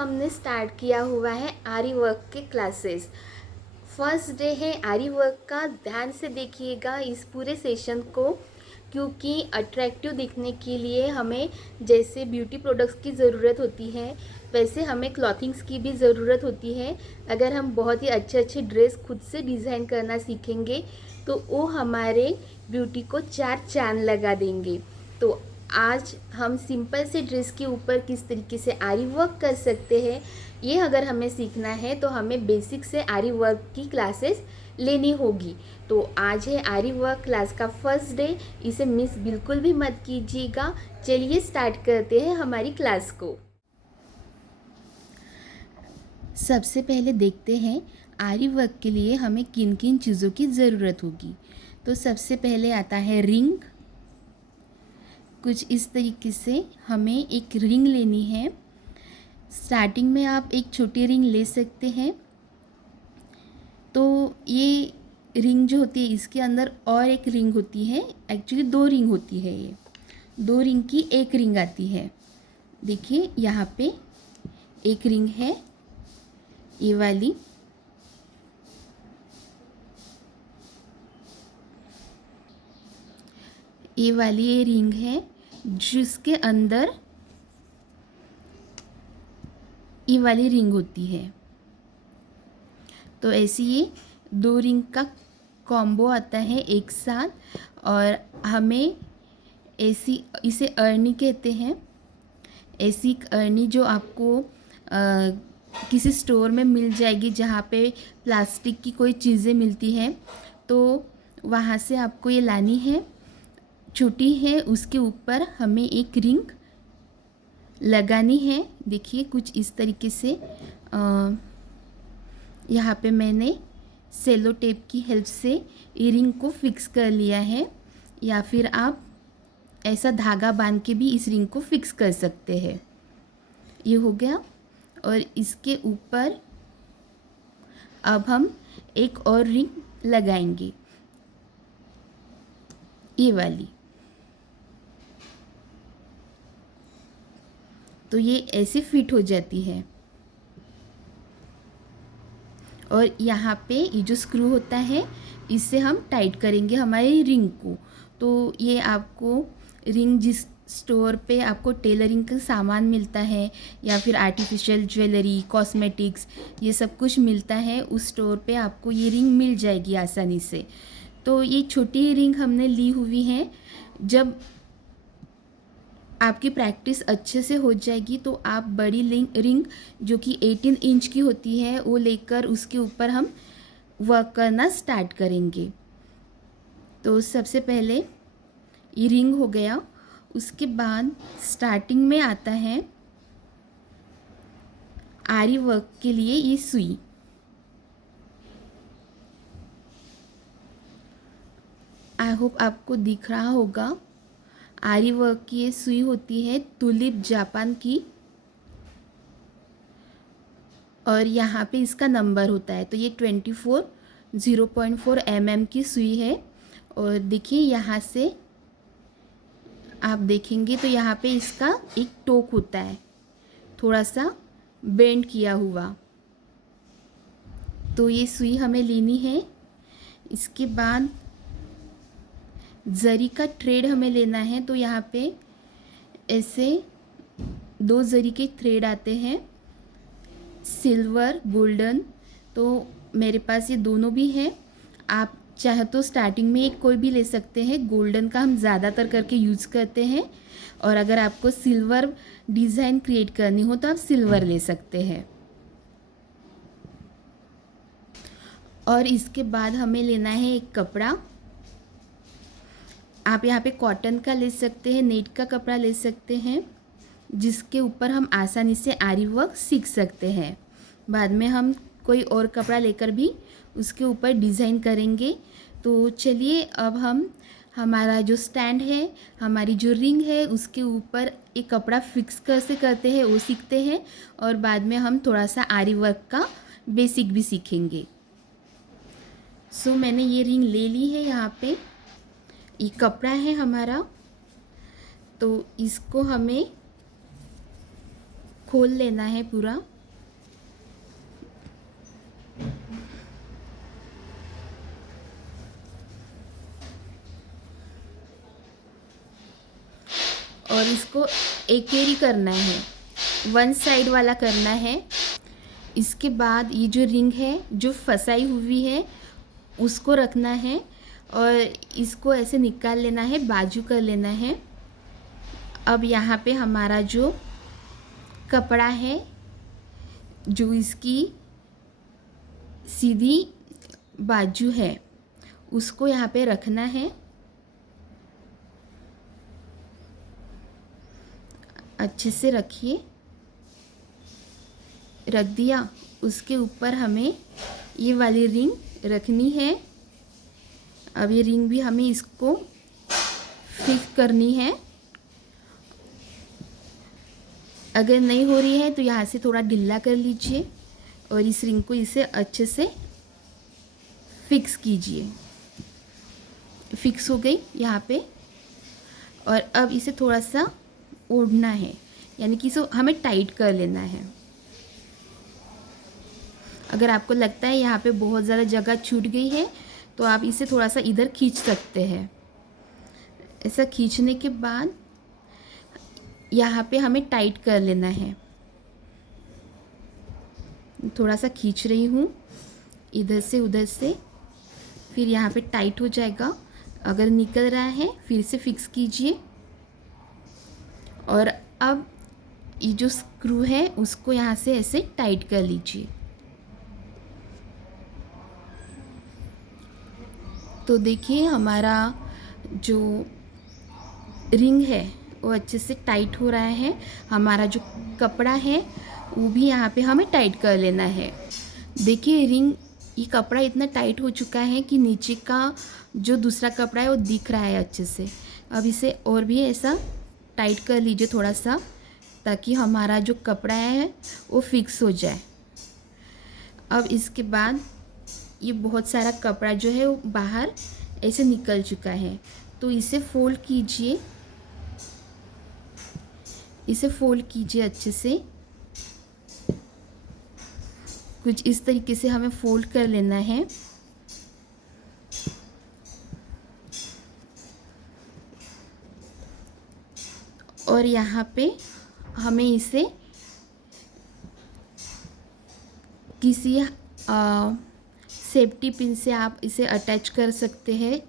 हमने स्टार्ट किया हुआ है आरी वर्क के क्लासेस। फर्स्ट डे है आरी वर्क का। ध्यान से देखिएगा इस पूरे सेशन को, क्योंकि अट्रैक्टिव दिखने के लिए हमें जैसे ब्यूटी प्रोडक्ट्स की ज़रूरत होती है वैसे हमें क्लॉथिंग्स की भी ज़रूरत होती है। अगर हम बहुत ही अच्छे अच्छे ड्रेस खुद से डिज़ाइन करना सीखेंगे तो वो हमारे ब्यूटी को चार चांद लगा देंगे। तो आज हम सिंपल से ड्रेस के ऊपर किस तरीके से आरी वर्क कर सकते हैं, ये अगर हमें सीखना है तो हमें बेसिक से आरी वर्क की क्लासेस लेनी होगी। तो आज है आरी वर्क क्लास का फर्स्ट डे, इसे मिस बिल्कुल भी मत कीजिएगा। चलिए स्टार्ट करते हैं हमारी क्लास को। सबसे पहले देखते हैं आरी वर्क के लिए हमें किन किन चीज़ों की ज़रूरत होगी। तो सबसे पहले आता है रिंग। कुछ इस तरीके से हमें एक रिंग लेनी है। स्टार्टिंग में आप एक छोटी रिंग ले सकते हैं। तो ये रिंग जो होती है इसके अंदर और एक रिंग होती है, एक्चुअली दो रिंग होती है। ये दो रिंग की एक रिंग आती है। देखिए यहाँ पे एक रिंग है, ये वाली। ये रिंग है जिसके अंदर ये वाली रिंग होती है। तो ऐसी ये दो रिंग का कॉम्बो आता है एक साथ, और हमें ऐसी इसे अरनी कहते हैं। ऐसी अरनी जो आपको किसी स्टोर में मिल जाएगी जहाँ पे प्लास्टिक की कोई चीज़ें मिलती हैं, तो वहाँ से आपको ये लानी है। छोटी है, उसके ऊपर हमें एक रिंग लगानी है। देखिए कुछ इस तरीके से यहाँ पे मैंने सेलो टेप की हेल्प से ये रिंग को फिक्स कर लिया है, या फिर आप ऐसा धागा बांध के भी इस रिंग को फिक्स कर सकते हैं। ये हो गया। और इसके ऊपर अब हम एक और रिंग लगाएंगे, ये वाली। तो ये ऐसे फिट हो जाती है। और यहाँ पे ये जो स्क्रू होता है इससे हम टाइट करेंगे हमारी रिंग को। तो ये आपको रिंग जिस स्टोर पे आपको टेलरिंग का सामान मिलता है या फिर आर्टिफिशियल ज्वेलरी, कॉस्मेटिक्स, ये सब कुछ मिलता है, उस स्टोर पे आपको ये रिंग मिल जाएगी आसानी से। तो ये छोटी रिंग हमने ली हुई है। जब आपकी प्रैक्टिस अच्छे से हो जाएगी तो आप बड़ी रिंग जो कि 18 इंच की होती है वो लेकर उसके ऊपर हम वर्क करना स्टार्ट करेंगे। तो सबसे पहले ये रिंग हो गया। उसके बाद स्टार्टिंग में आता है आरी वर्क के लिए ये सुई। आई होप आपको दिख रहा होगा। आरी वर्क की ये सुई होती है तुलिप जापान की, और यहाँ पे इसका नंबर होता है। तो ये 0.4 mm की सुई है। और देखिए यहाँ से आप देखेंगे तो यहाँ पे इसका एक टोक होता है, थोड़ा सा बेंड किया हुआ। तो ये सुई हमें लेनी है। इसके बाद जरी का थ्रेड हमें लेना है। तो यहाँ पे ऐसे दो जरी के थ्रेड आते हैं, सिल्वर, गोल्डन। तो मेरे पास ये दोनों भी हैं। आप चाहे तो स्टार्टिंग में एक कोई भी ले सकते हैं। गोल्डन का हम ज़्यादातर करके यूज़ करते हैं, और अगर आपको सिल्वर डिज़ाइन क्रिएट करनी हो तो आप सिल्वर ले सकते हैं। और इसके बाद हमें लेना है एक कपड़ा। आप यहाँ पे कॉटन का ले सकते हैं, नेट का कपड़ा ले सकते हैं, जिसके ऊपर हम आसानी से आरी वर्क सीख सकते हैं। बाद में हम कोई और कपड़ा लेकर भी उसके ऊपर डिज़ाइन करेंगे। तो चलिए अब हम हमारा जो स्टैंड है, हमारी जो रिंग है, उसके ऊपर एक कपड़ा फिक्स कैसे करते हैं वो सीखते हैं, और बाद में हम थोड़ा सा आरी वर्क का बेसिक भी सीखेंगे। सो मैंने ये रिंग ले ली है। यहाँ पे ये कपड़ा है हमारा, तो इसको हमें खोल लेना है पूरा। और इसको एक ही करना है, वन साइड वाला करना है। इसके बाद ये जो रिंग है जो फंसाई हुई है उसको रखना है और इसको ऐसे निकाल लेना है, बाजू कर लेना है। अब यहाँ पे हमारा जो कपड़ा है, जो इसकी सीधी बाजू है, उसको यहाँ पे रखना है। अच्छे से रखिए, रख दिया। उसके ऊपर हमें ये वाली रिंग रखनी है। अब ये रिंग भी हमें इसको फिक्स करनी है। अगर नहीं हो रही है तो यहाँ से थोड़ा ढीला कर लीजिए और इस रिंग को इसे अच्छे से फिक्स कीजिए। फिक्स हो गई यहाँ पे। और अब इसे थोड़ा सा ओढ़ना है, यानी कि इसे हमें टाइट कर लेना है। अगर आपको लगता है यहाँ पे बहुत ज़्यादा जगह छूट गई है तो आप इसे थोड़ा सा इधर खींच सकते हैं। ऐसा खींचने के बाद यहाँ पे हमें टाइट कर लेना है। थोड़ा सा खींच रही हूँ इधर से उधर से, फिर यहाँ पे टाइट हो जाएगा। अगर निकल रहा है फिर से फिक्स कीजिए। और अब ये जो स्क्रू है उसको यहाँ से ऐसे टाइट कर लीजिए। तो देखिए हमारा जो रिंग है वो अच्छे से टाइट हो रहा है। हमारा जो कपड़ा है वो भी यहाँ पे हमें टाइट कर लेना है। देखिए रिंग, ये कपड़ा इतना टाइट हो चुका है कि नीचे का जो दूसरा कपड़ा है वो दिख रहा है अच्छे से। अब इसे और भी ऐसा टाइट कर लीजिए थोड़ा सा, ताकि हमारा जो कपड़ा है वो फिक्स हो जाए। अब इसके बाद ये बहुत सारा कपड़ा जो है वो बाहर ऐसे निकल चुका है, तो इसे फोल्ड कीजिए। इसे फोल्ड कीजिए अच्छे से। कुछ इस तरीके से हमें फोल्ड कर लेना है। और यहाँ पे हमें इसे किसी सेफ्टी पिन से आप इसे अटैच कर सकते हैं,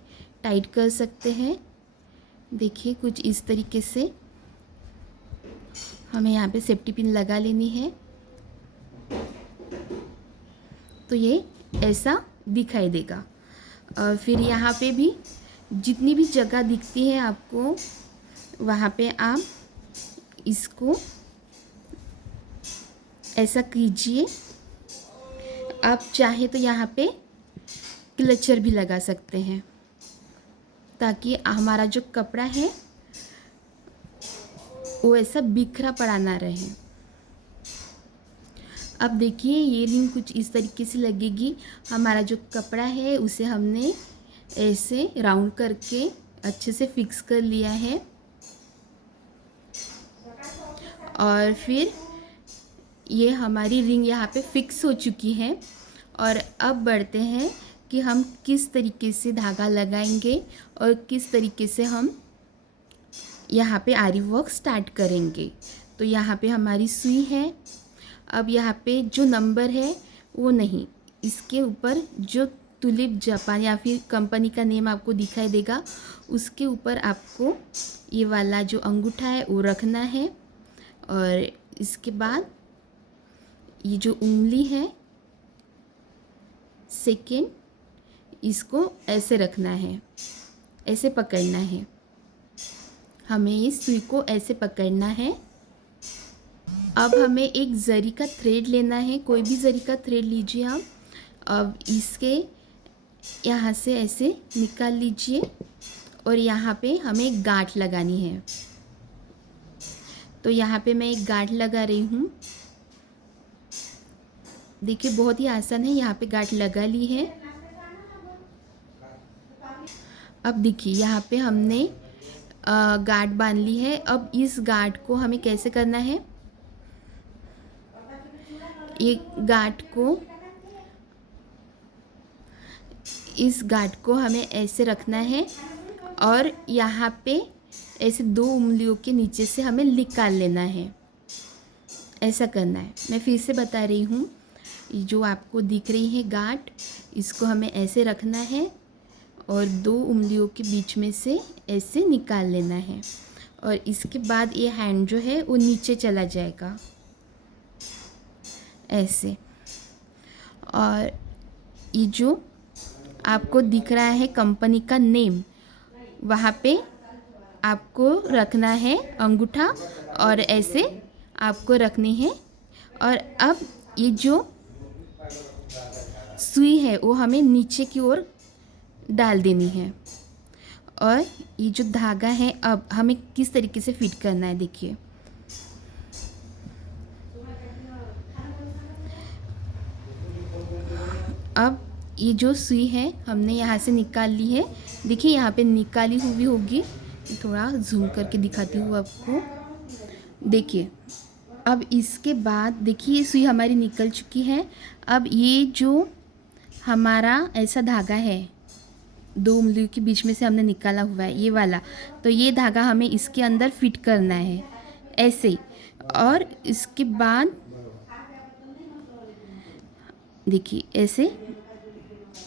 टाइट कर सकते हैं। देखिए कुछ इस तरीके से हमें यहाँ पे सेफ्टी पिन लगा लेनी है, तो ये ऐसा दिखाई देगा। और फिर यहाँ पे भी जितनी भी जगह दिखती है आपको, वहाँ पे आप इसको ऐसा कीजिए। आप चाहे तो यहाँ पे क्लचर भी लगा सकते हैं, ताकि हमारा जो कपड़ा है वो ऐसा बिखरा पड़ा ना रहे। अब देखिए ये रिंग कुछ इस तरीके से लगेगी। हमारा जो कपड़ा है उसे हमने ऐसे राउंड करके अच्छे से फिक्स कर लिया है। और फिर ये हमारी रिंग यहाँ पे फिक्स हो चुकी है। और अब बढ़ते हैं कि हम किस तरीके से धागा लगाएंगे और किस तरीके से हम यहाँ पे आरी वर्क स्टार्ट करेंगे। तो यहाँ पे हमारी सुई है। अब यहाँ पे जो नंबर है वो नहीं, इसके ऊपर जो तुलिप जापान या फिर कंपनी का नेम आपको दिखाई देगा, उसके ऊपर आपको ये वाला जो अंगूठा है वो रखना है। और इसके बाद ये जो उंगली है सेकेंड, इसको ऐसे रखना है, ऐसे पकड़ना है। हमें इस सुई को ऐसे पकड़ना है। अब हमें एक जरी का थ्रेड लेना है, कोई भी जरी का थ्रेड लीजिए आप। अब इसके यहाँ से ऐसे निकाल लीजिए और यहाँ पे हमें एक गांठ लगानी है। तो यहाँ पे मैं एक गांठ लगा रही हूँ। देखिए बहुत ही आसान है, यहाँ पे गांठ लगा ली है। अब देखिए यहाँ पे हमने गांठ बांध ली है। अब इस गांठ को हमें कैसे करना है, एक गांठ को, इस गांठ को हमें ऐसे रखना है और यहाँ पे ऐसे 2 उंगलियों के नीचे से हमें निकाल लेना है। ऐसा करना है। मैं फिर से बता रही हूँ, जो आपको दिख रही है गांठ, इसको हमें ऐसे रखना है और 2 उंगलियों के बीच में से ऐसे निकाल लेना है और इसके बाद ये हैंड जो है वो नीचे चला जाएगा ऐसे। और ये जो आपको दिख रहा है कंपनी का नेम, वहाँ पे आपको रखना है अंगूठा और ऐसे आपको रखनी है। और अब ये जो सुई है वो हमें नीचे की ओर डाल देनी है। और ये जो धागा है अब हमें किस तरीके से फिट करना है, देखिए। अब ये जो सुई है हमने यहाँ से निकाल ली है, देखिए यहाँ पे निकाली हुई होगी। थोड़ा जूम करके दिखाती हूँ आपको, देखिए। अब इसके बाद देखिए ये सुई हमारी निकल चुकी है। अब ये जो हमारा ऐसा धागा है 2 उंगलियों के बीच में से हमने निकाला हुआ है, ये वाला, तो ये धागा हमें इसके अंदर फिट करना है ऐसे। और इसके बाद देखिए ऐसे,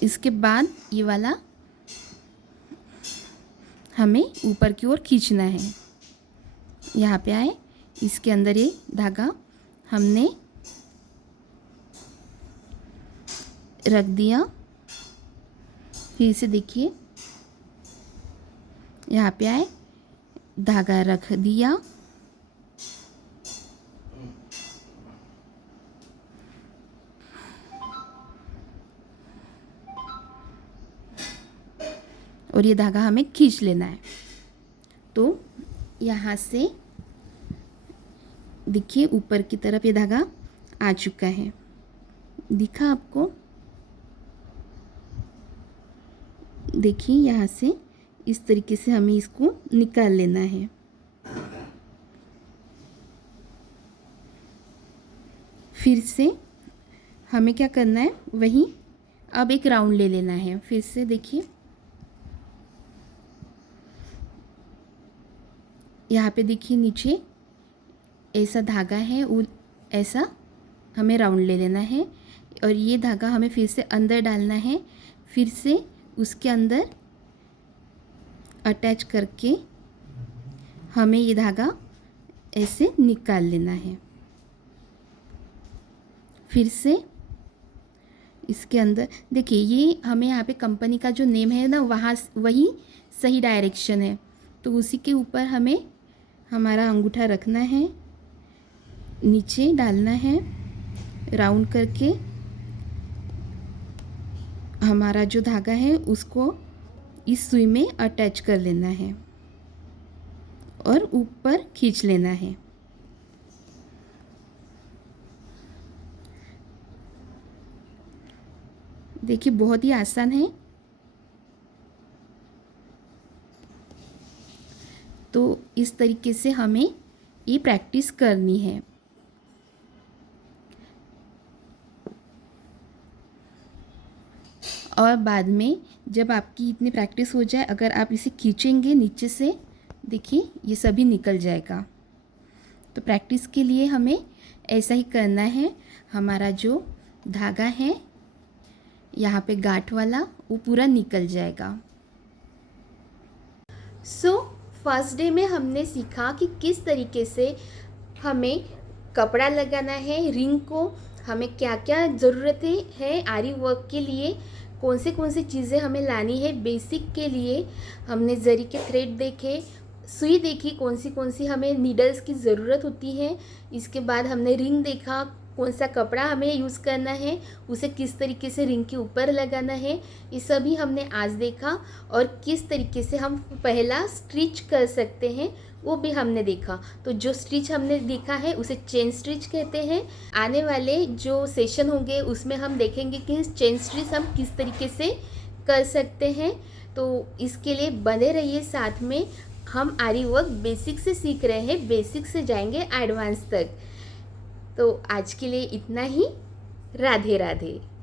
इसके बाद ये वाला हमें ऊपर की ओर खींचना है। यहाँ पे आए, इसके अंदर ये धागा हमने रख दिया। फिर से देखिए, यहाँ पे आए, धागा रख दिया। और ये धागा हमें खींच लेना है। तो यहाँ से देखिए ऊपर की तरफ ये धागा आ चुका है, दिखा आपको? देखिए यहाँ से इस तरीके से हमें इसको निकाल लेना है। फिर से हमें क्या करना है, वही अब एक राउंड ले लेना है। फिर से देखिए, यहाँ पे देखिए नीचे ऐसा धागा है, वो ऐसा हमें राउंड ले लेना है और ये धागा हमें फिर से अंदर डालना है। फिर से उसके अंदर अटैच करके हमें ये धागा ऐसे निकाल लेना है। फिर से इसके अंदर देखिए, ये हमें यहाँ पे कंपनी का जो नेम है ना, वहाँ वही सही डायरेक्शन है, तो उसी के ऊपर हमें हमारा अंगूठा रखना है, नीचे डालना है, राउंड करके हमारा जो धागा है उसको इस सुई में अटैच कर लेना है और ऊपर खींच लेना है। देखिए बहुत ही आसान है। तो इस तरीके से हमें ये प्रैक्टिस करनी है। और बाद में जब आपकी इतनी प्रैक्टिस हो जाए, अगर आप इसे खींचेंगे नीचे से, देखिए ये सभी निकल जाएगा। तो प्रैक्टिस के लिए हमें ऐसा ही करना है। हमारा जो धागा है यहाँ पे गांठ वाला, वो पूरा निकल जाएगा। फर्स्ट डे में हमने सीखा कि किस तरीके से हमें कपड़ा लगाना है, रिंग को हमें क्या क्या ज़रूरतें हैं आरी वर्क के लिए, कौन सी चीज़ें हमें लानी है। बेसिक के लिए हमने जरी के थ्रेड देखे, सुई देखी, कौन सी हमें नीडल्स की ज़रूरत होती है। इसके बाद हमने रिंग देखा, कौन सा कपड़ा हमें यूज़ करना है, उसे किस तरीके से रिंग के ऊपर लगाना है, ये सभी हमने आज देखा। और किस तरीके से हम पहला स्टिच कर सकते हैं वो भी हमने देखा। तो जो स्टिच हमने देखा है उसे चेन स्टिच कहते हैं। आने वाले जो सेशन होंगे उसमें हम देखेंगे कि चेन स्टिच हम किस तरीके से कर सकते हैं। तो इसके लिए बने रहिए साथ में। हम आरी वर्क बेसिक से सीख रहे हैं, बेसिक से जाएंगे एडवांस तक। तो आज के लिए इतना ही। राधे राधे।